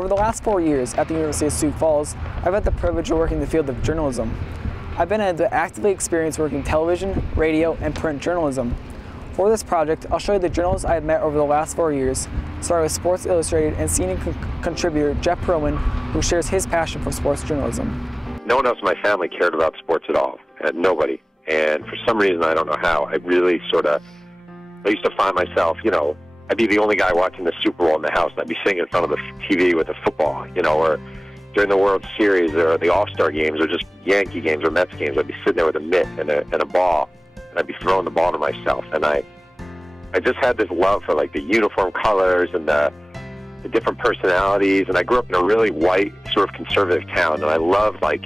Over the last 4 years at the University of Sioux Falls, I've had the privilege of working in the field of journalism. I've been able to actively experience working television, radio, and print journalism. For this project, I'll show you the journalists I have met over the last 4 years, starting with Sports Illustrated and senior contributor Jeff Pearlman, who shares his passion for sports journalism. No one else in my family cared about sports at all, nobody. And for some reason, I don't know how, I really I used to find myself, I'd be the only guy watching the Super Bowl in the house, and I'd be sitting in front of the TV with a football, or during the World Series or the All-Star games or just Yankee games or Mets games, I'd be sitting there with a mitt and a ball, and I'd be throwing the ball to myself. And I just had this love for like the uniform colors and the different personalities. And I grew up in a really white, sort of conservative town, and I loved like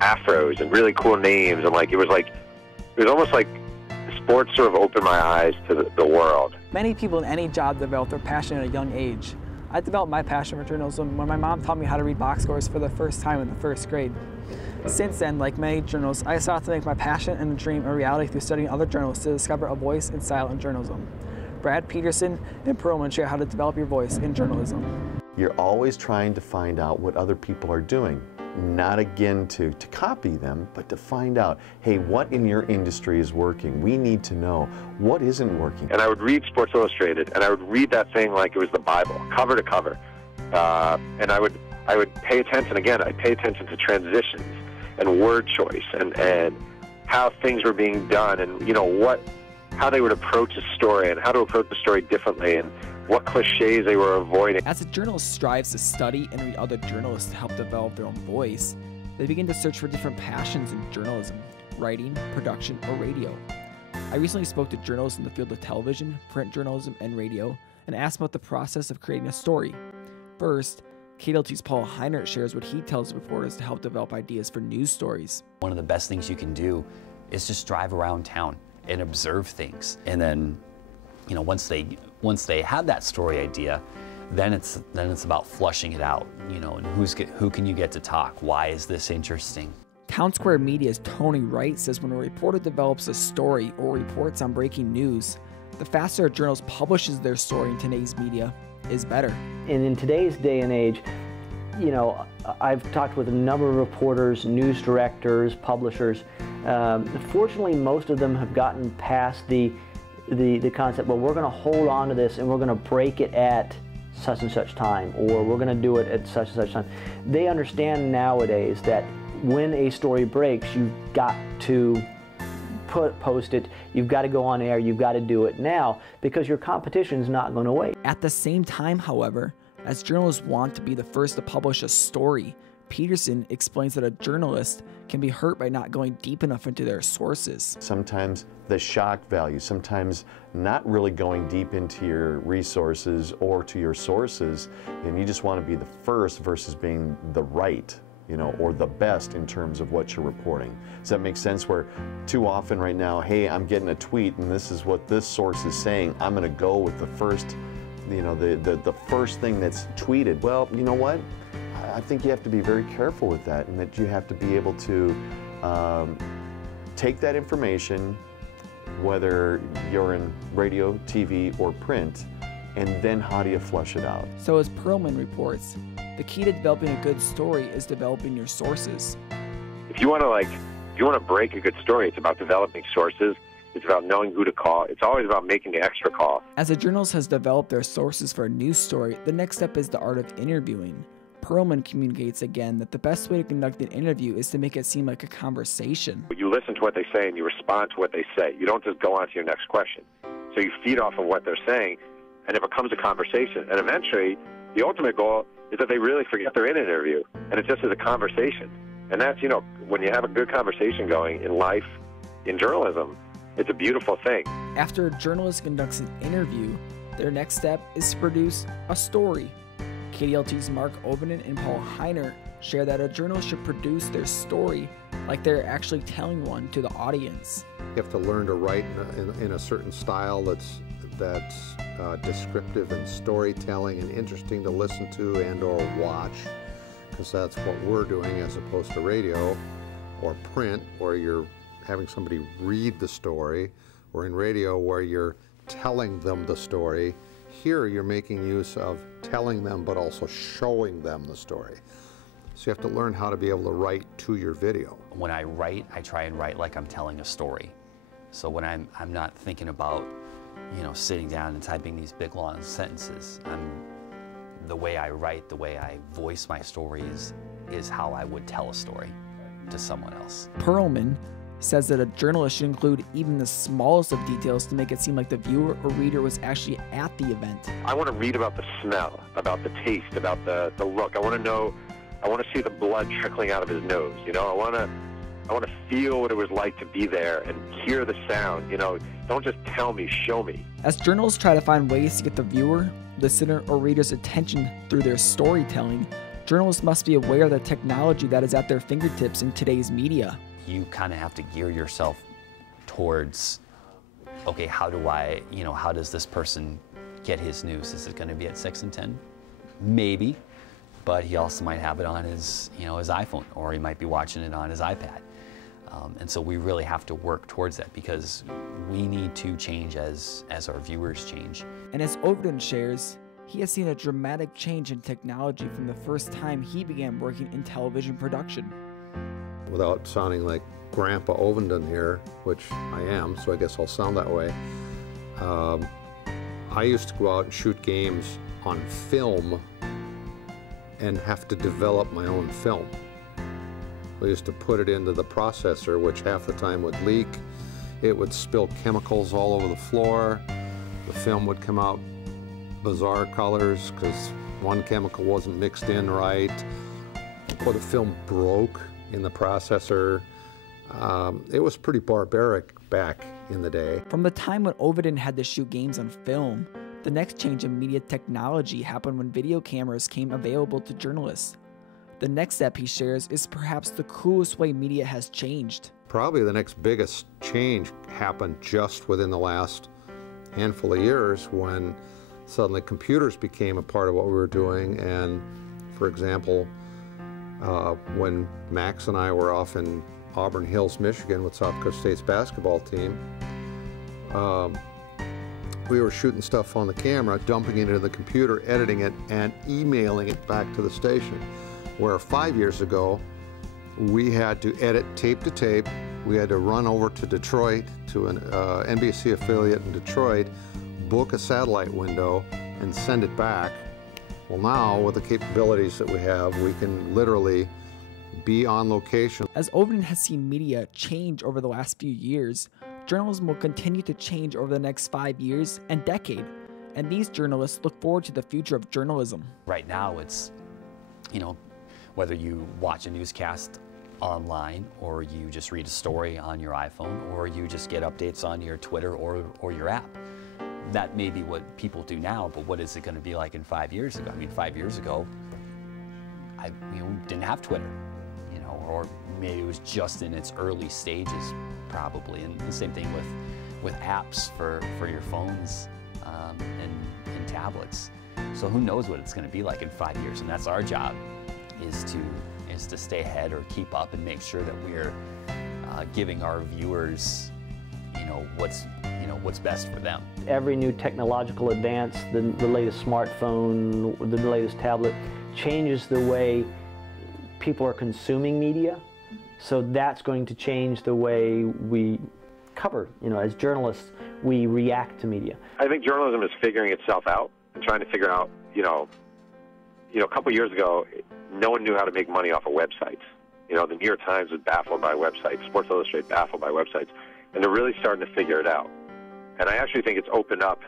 afros and really cool names. And it was almost like sports sort of opened my eyes to the world. Many people in any job develop their passion at a young age. I developed my passion for journalism when my mom taught me how to read box scores for the first time in the first grade. Since then, like many journalists, I sought to make my passion and dream a reality through studying other journalists to discover a voice and style in journalism. Brad Peterson and Pearlman share how to develop your voice in journalism. You're always trying to find out what other people are doing. Not again to copy them, but to find out, hey, what in your industry is working? We need to know what isn't working. And I would read Sports Illustrated, and I would read that thing like it was the Bible, cover to cover. And I would pay attention, again, I'd pay attention to transitions and word choice and how things were being done and, how they would approach a story and how to approach the story differently and what cliches they were avoiding. As a journalist strives to study and read other journalists to help develop their own voice, they begin to search for different passions in journalism, writing, production, or radio. I recently spoke to journalists in the field of television, print journalism, and radio, and asked about the process of creating a story. First, KDLT's Paul Heinert shares what he tells reporters to help develop ideas for news stories. One of the best things you can do is just drive around town and observe things. And then, once they have that story idea, then it's about flushing it out, and who can you get to talk? Why is this interesting? Town Square Media's Tony Wright says when a reporter develops a story or reports on breaking news, the faster a journalist publishes their story in today's media is better. And in today's day and age, I've talked with a number of reporters, news directors, publishers. Fortunately, most of them have gotten past the concept, well, we're going to hold on to this and we're going to break it at such and such time, or we're going to do it at such and such time. They understand nowadays that when a story breaks, you've got to post it, you've got to go on air, you've got to do it now, because your competition's not going to wait. At the same time, however, as journalists want to be the first to publish a story, Peterson explains that a journalist can be hurt by not going deep enough into their sources. Sometimes the shock value, sometimes not really going deep into your resources or to your sources, and you just want to be the first versus being the right, or the best in terms of what you're reporting. Does that make sense? Where too often right now, hey, I'm getting a tweet and this is what this source is saying, I'm going to go with the first, the first thing that's tweeted. Well, you know what? I think you have to be very careful with that, and that you have to be able to take that information, whether you're in radio, TV, or print, and then how do you flush it out? So as Pearlman reports, the key to developing a good story is developing your sources. If you want to break a good story, it's about developing sources. It's about knowing who to call. It's always about making the extra call. As a journalist has developed their sources for a news story, the next step is the art of interviewing. Pearlman communicates again that the best way to conduct an interview is to make it seem like a conversation. You listen to what they say and you respond to what they say. You don't just go on to your next question. So you feed off of what they're saying, and it becomes a conversation. And eventually, the ultimate goal is that they really forget they're in an interview, and it just is a conversation. And that's, when you have a good conversation going in life, in journalism, it's a beautiful thing. After a journalist conducts an interview, their next step is to produce a story. KDLT's Mark Ovenden and Paul Heinert share that a journalist should produce their story like they're actually telling one to the audience. You have to learn to write in a certain style that's descriptive and storytelling and interesting to listen to and or watch, because that's what we're doing as opposed to radio or print, where you're having somebody read the story, or in radio where you're telling them the story. Here you're making use of telling them, but also showing them the story. So you have to learn how to be able to write to your video. When I write, I try and write like I'm telling a story. So when I'm not thinking about, you know, sitting down and typing these big long sentences. The way I write, the way I voice my stories is how I would tell a story to someone else. Perlman says that a journalist should include even the smallest of details to make it seem like the viewer or reader was actually at the event. I want to read about the smell, about the taste, about the look. I want to know, I want to see the blood trickling out of his nose. You know, I want to feel what it was like to be there and hear the sound. You know, don't just tell me, show me. As journalists try to find ways to get the viewer, listener, or reader's attention through their storytelling, journalists must be aware of the technology that is at their fingertips in today's media. You kind of have to gear yourself towards, okay, how does this person get his news? Is it going to be at 6 and 10? Maybe, but he also might have it on his, his iPhone, or he might be watching it on his iPad. And so we really have to work towards that because we need to change as our viewers change. And as Overton shares, he has seen a dramatic change in technology from the first time he began working in television production. Without sounding like Grandpa Ovenden here, which I am, so I guess I'll sound that way, I used to go out and shoot games on film and have to develop my own film. We used to put it into the processor, which half the time would leak. It would spill chemicals all over the floor. The film would come out bizarre colors because one chemical wasn't mixed in right, or the film broke in the processor. It was pretty barbaric back in the day. From the time when Overton had to shoot games on film, the next change in media technology happened when video cameras came available to journalists. The next step he shares is perhaps the coolest way media has changed. Probably the next biggest change happened just within the last handful of years when suddenly computers became a part of what we were doing. And for example, when Max and I were off in Auburn Hills, Michigan with South Dakota State's basketball team, we were shooting stuff on the camera, dumping it into the computer, editing it, and emailing it back to the station. Where 5 years ago, we had to edit tape to tape. We had to run over to Detroit, to an NBC affiliate in Detroit, book a satellite window, and send it back. Well, now, with the capabilities that we have, we can literally be on location. As Overton has seen media change over the last few years, journalism will continue to change over the next 5 years and decade. And these journalists look forward to the future of journalism. Right now, it's, whether you watch a newscast online, or you just read a story on your iPhone, or you just get updates on your Twitter or your app. That may be what people do now, but what is it going to be like in 5 years ago? I mean, 5 years ago, I didn't have Twitter, or maybe it was just in its early stages, probably. And the same thing with apps for your phones and tablets. So who knows what it's going to be like in 5 years? And that's our job, is to stay ahead or keep up and make sure that we're giving our viewers, what's best for them. Every new technological advance, the latest smartphone, the latest tablet, changes the way people are consuming media. So that's going to change the way we cover, as journalists, we react to media. I think journalism is figuring itself out and trying to figure out, a couple years ago, no one knew how to make money off of websites. The New York Times was baffled by websites, Sports Illustrated baffled by websites, and they're really starting to figure it out. And I actually think it's opened up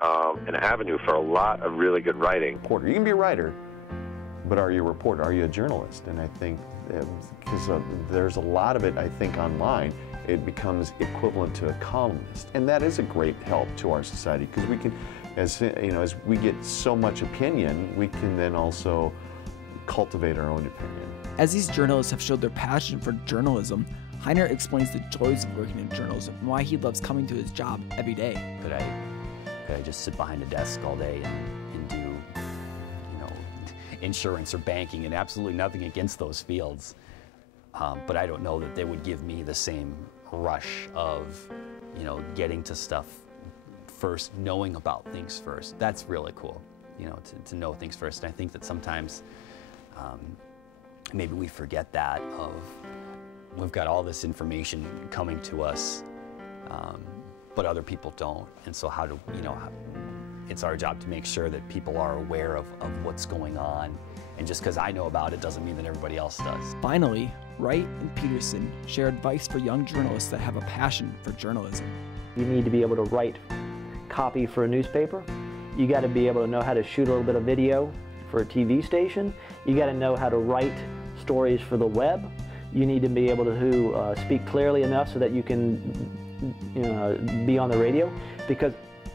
an avenue for a lot of really good writing. You can be a writer, but are you a reporter? Are you a journalist? And I think, because there's a lot of it, I think, online, it becomes equivalent to a columnist. And that is a great help to our society, because we can, as we get so much opinion, we can then also cultivate our own opinion. As these journalists have showed their passion for journalism, Heiner explains the joys of working in journalism and why he loves coming to his job every day. Could I just sit behind a desk all day and do, insurance or banking, and absolutely nothing against those fields. But I don't know that they would give me the same rush of, getting to stuff first, knowing about things first. That's really cool. you know, to know things first. And I think that sometimes maybe we forget that of we've got all this information coming to us, but other people don't. And so how do, you know, it's our job to make sure that people are aware of what's going on. And just because I know about it doesn't mean that everybody else does. Finally, Wright and Peterson share advice for young journalists that have a passion for journalism. You need to be able to write copy for a newspaper. You got to be able to know how to shoot a little bit of video for a TV station. You got to know how to write stories for the web. You need to be able to speak clearly enough so that you can be on the radio. Because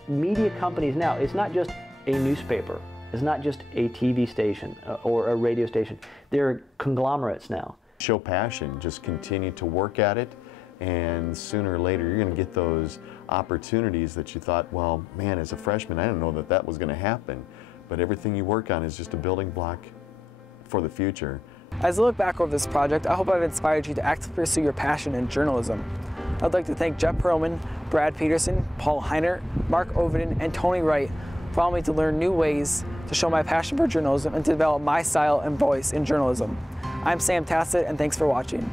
media companies now, it's not just a newspaper. It's not just a TV station or a radio station. They're conglomerates now. Show passion, just continue to work at it, and sooner or later you're going to get those opportunities that you thought, well, man, as a freshman, I didn't know that that was going to happen. But everything you work on is just a building block for the future. As I look back over this project, I hope I've inspired you to actively pursue your passion in journalism. I'd like to thank Jeff Perlman, Brad Peterson, Paul Heiner, Mark Overton, and Tony Wright for allowing me to learn new ways to show my passion for journalism and to develop my style and voice in journalism. I'm Sam Tassett, and thanks for watching.